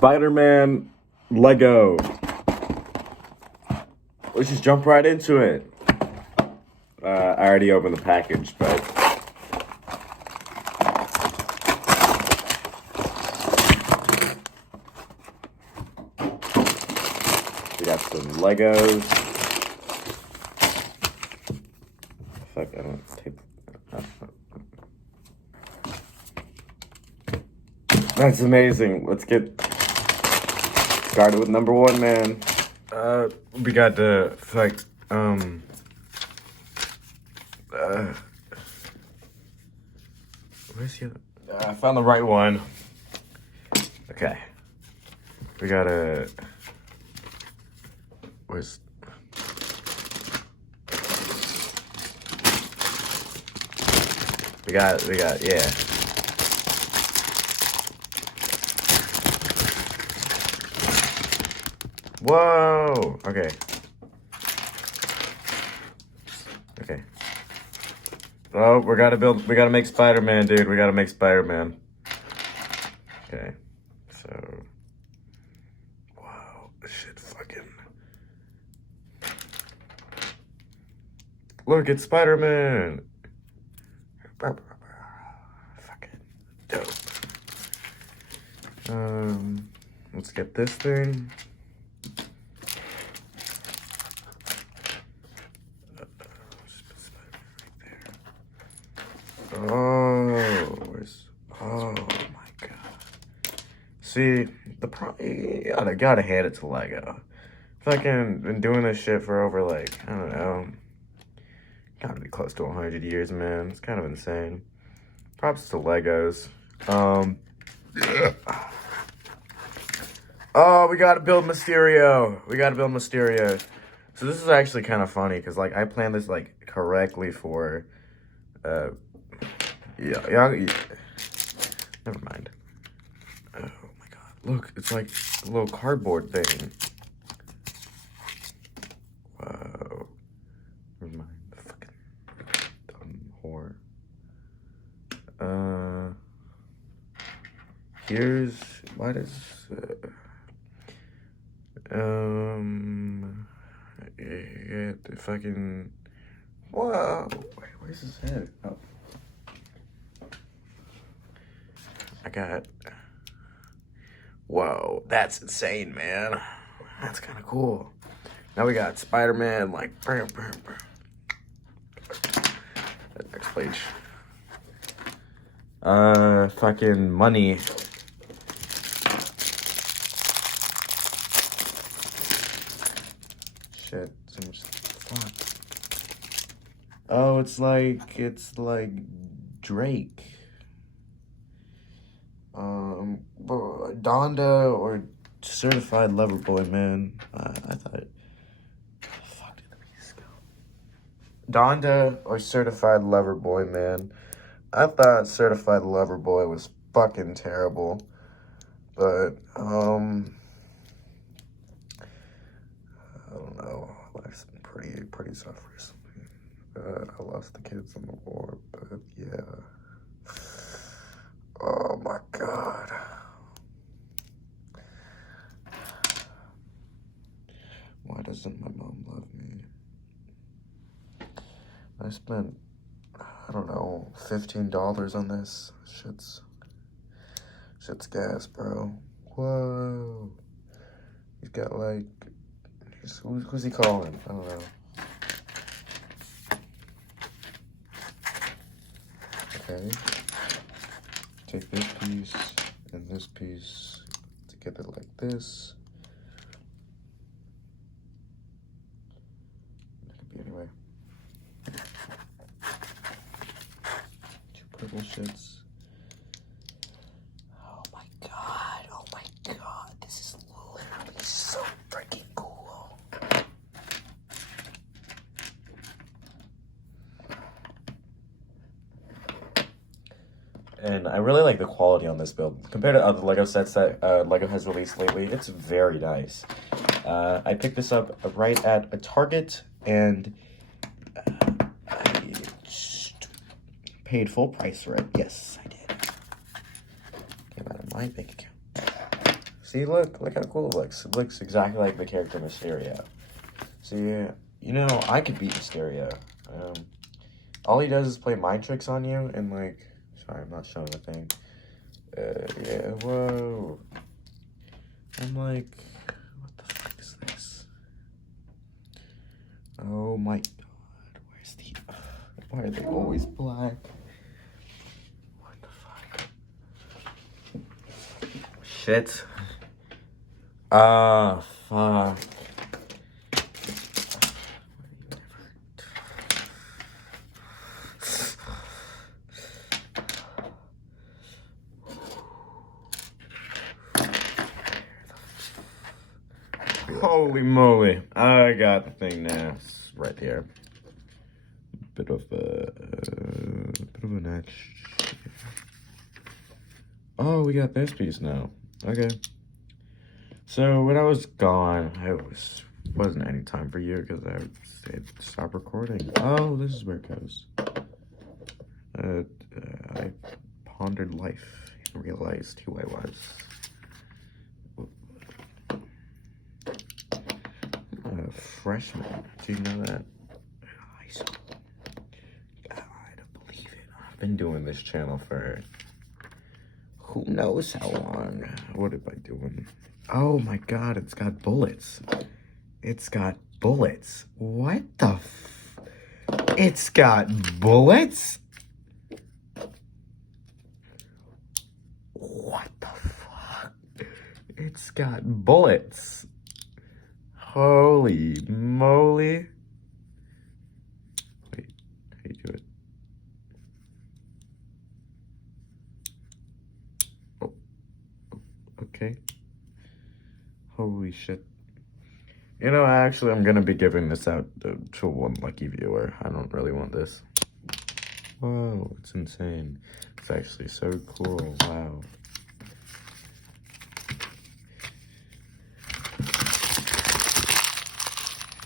Spider-Man Lego. Let's just jump right into it. I already opened the package, but we got some Legos. Fuck, I don't take. That's amazing. Let's get started with number one, man. We got the where's the other? I found the right one. Okay. We got a. Where's? We got, yeah. Whoa! Okay. Okay. Oh, we gotta make Spider-Man, dude. We gotta make Spider-Man. Okay. So. Wow. This shit fucking. Look, it's Spider-Man! Fucking dope. Let's get this thing. Oh my god. See, I gotta hand it to Lego. Fucking been doing this shit for over, like, I don't know. Gotta be close to 100 years, man. It's kind of insane. Props to Legos. Oh, we gotta build Mysterio. So this is actually kind of funny, because, like, I planned this, like, correctly for, yeah, never mind. Oh my god. Look, it's like a little cardboard thing. Whoa. Never mind. Fucking dumb whore. Here's, what is, yeah, the fucking, whoa. Wait, where's his head? Oh. I got, whoa, that's insane, man. That's kind of cool. Now we got Spider-Man, like, that next page. Fucking money. Shit, so much, fuck. Oh, it's like Drake. Donda or Certified Lover Boy, man. I thought, fuck, dude, let me just go. Donda or Certified Lover Boy, man. I thought Certified Lover Boy was fucking terrible, but I don't know. Life's been pretty tough recently. I lost the kids in the war, but yeah. Oh my god. Why doesn't my mom love me? I spent, I don't know, $15 on this. Shit's gas, bro. Whoa. He's got like, who's he calling? I don't know. Okay. Take this piece and this piece together like this. That could be anyway. Two purple shits. Oh my god, this is literally so freaking cool. And I really like the quality on this build. Compared to other Lego sets that Lego has released lately, it's very nice. I picked this up right at a Target, and I paid full price for it. Yes, I did. Came out of my bank account. See, look how cool it looks. It looks exactly like the character Mysterio. See, you know, I could beat Mysterio. All he does is play mind tricks on you, and like, sorry, I'm not showing the thing. Yeah, whoa. I'm like, what the fuck is this? Oh my god, where's the, why are they always black? What the fuck? Shit. Fuck. Holy moly. I got the thing now. It's right here. Bit of an action. Oh, we got this piece now. Okay. So when I was gone, wasn't any time for you because I said stop recording. Oh, this is where it goes. I pondered life and realized who I was. A freshman. Do you know that? High school. God, I don't believe it. I've been doing this channel for who knows how long. What am I doing? Oh my god, it's got bullets. It's got bullets. What the It's got bullets? What the fuck? It's got bullets. Holy moly. Wait, how do you do it? Oh, okay. Holy shit. You know, actually, I'm gonna be giving this out to one lucky viewer. I don't really want this. Whoa, it's insane. It's actually so cool. Wow.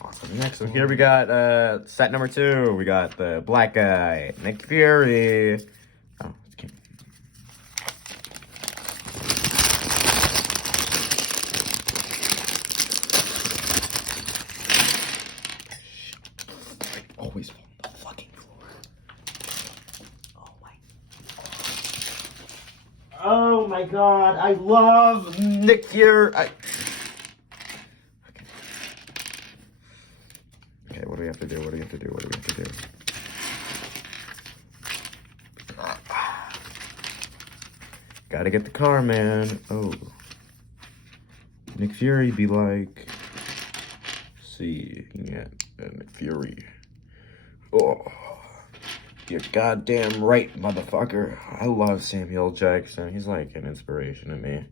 Awesome. Next, so here we got set number 2. We got the black guy, Nick Fury. Oh, it's cute. Always fall on the fucking floor. Oh my god, I love Nick Fury. Okay, what do we have to do? What do we have to do? What do we have to do? Gotta get the car, man. Oh. Nick Fury be like... See, yeah, Nick Fury. Oh, you're goddamn right, motherfucker. I love Samuel Jackson. He's like an inspiration to me.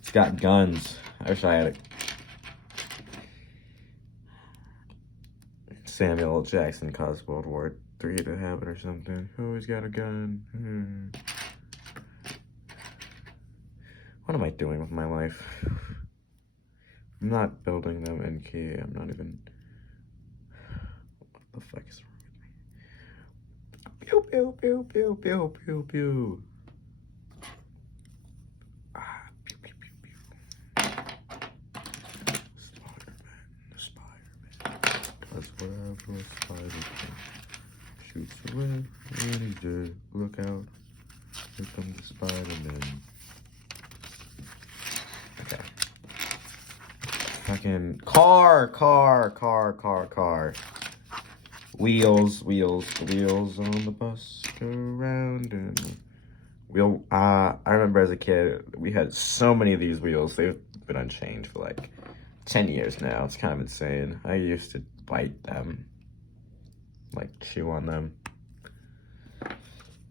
It's got guns. I wish I had it. Samuel Jackson caused World War III to happen or something. Oh, he's got a gun. What am I doing with my life? I'm not building them in key. I'm not even... What the fuck is wrong with me? Pew, pew, pew, pew, pew, pew, pew. Pew, pew, pew, pew. Spider-Man. Does whatever a spider can. Shoots away when he's dead. Look out. Here comes the Spider-Man. Okay. Fucking car. Wheels on the bus go round and I remember as a kid, we had so many of these wheels. They've been unchanged for like 10 years now. It's kind of insane. I used to bite them, like chew on them.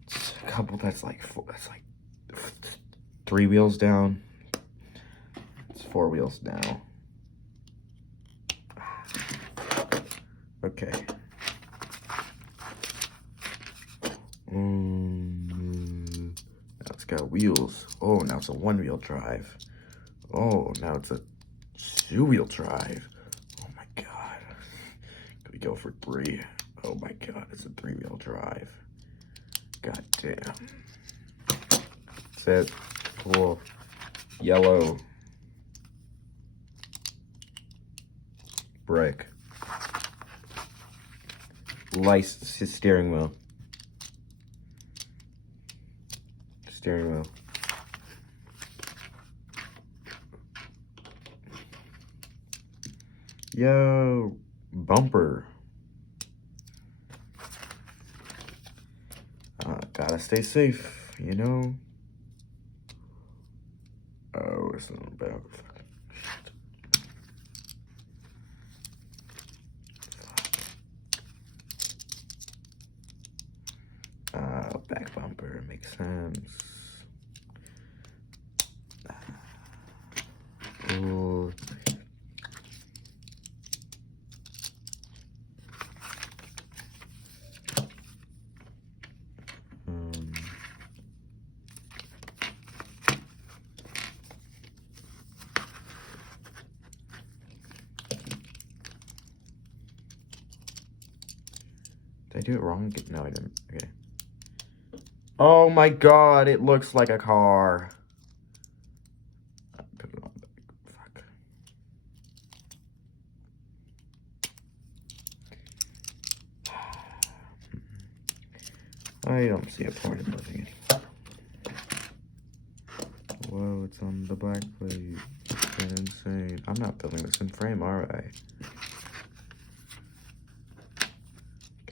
It's a couple that's like 3 wheels down. It's 4 wheels now. Okay. Now it's got wheels. Oh, now it's a 1-wheel drive. Oh, now it's a 2-wheel drive. Oh my god. go for 3. Oh my god, it's a 3-wheel drive. God damn. That's it. Cool. Yellow. Brick. Lice steering wheel. Steering wheel. Yo, bumper. Gotta stay safe, you know? Oh, it's not about back bumper makes sense. Ooh. Did I do it wrong? No, I didn't. Okay. Oh my god, it looks like a car. Put it on back. Fuck. I don't see a point in living anymore. Whoa, it's on the black plate. That's insane. I'm not building this in frame, are I?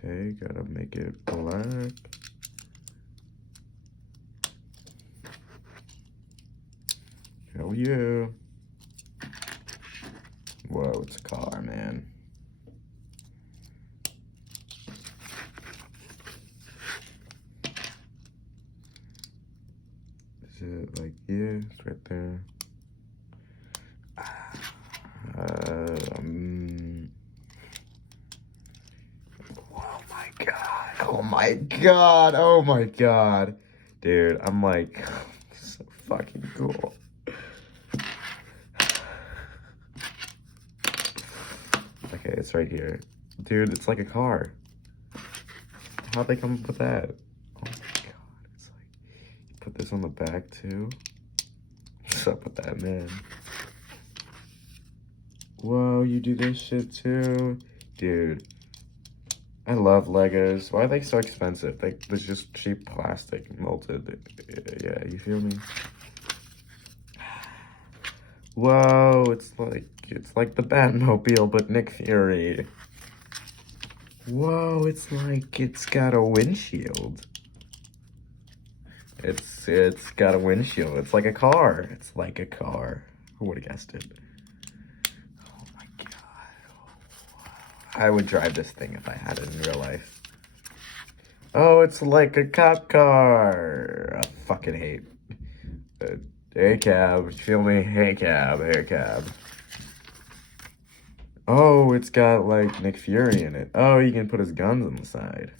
Okay, gotta make it black. Hell yeah. Whoa, it's a car, man. Is it like, yeah, it's right there. Oh my god, oh my god. Dude, I'm like, so fucking cool. Okay, it's right here. Dude, it's like a car. How'd they come up with that? Oh my god, it's like, you put this on the back too? What's up with that, man? Whoa, you do this shit too? Dude, I love Legos. Why are they so expensive? There's just cheap plastic melted. Yeah, you feel me? Whoa, it's like the Batmobile, but Nick Fury. Whoa, it's like it's got a windshield. It's got a windshield. It's like a car. It's like a car. Who would have guessed it? Oh my god. I would drive this thing if I had it in real life. Oh, it's like a cop car. I fucking hate. Hey cab, feel me? Hey cab, hey cab. Oh, it's got like Nick Fury in it. Oh, you can put his guns on the side.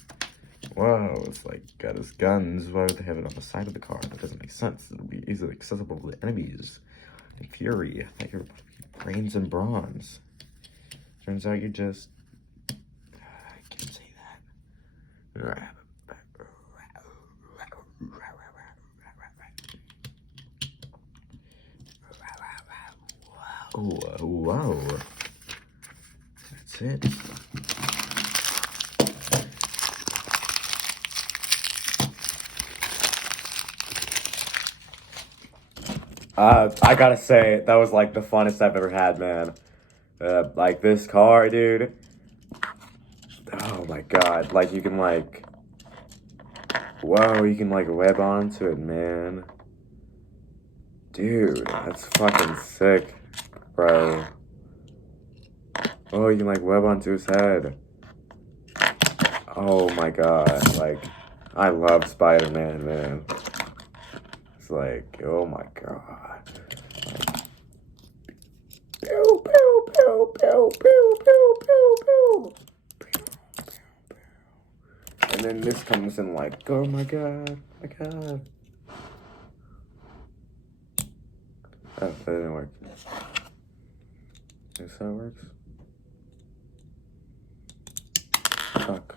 Whoa, it's like got his guns. Why would they have it on the side of the car? That doesn't make sense. It'll be easily accessible to the enemies. Nick Fury, I thought you were brains and bronze. Turns out you just... I can't say that. Whoa. That's it. I gotta say, that was like the funnest I've ever had, man. Like this car, dude. Oh my god. Like you can like... Whoa, you can like web onto it, man. Dude, that's fucking sick, bro. Oh, you can like web onto his head. Oh my god, like, I love Spider-Man, man. It's like, oh my god. Like, pew, pew, pew, pew, pew, pew, pew, pew. And then this comes in like, oh my god, my god. Oh, that didn't work. Is that works? Fuck.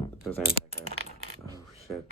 It was anti-cap. Oh, shit.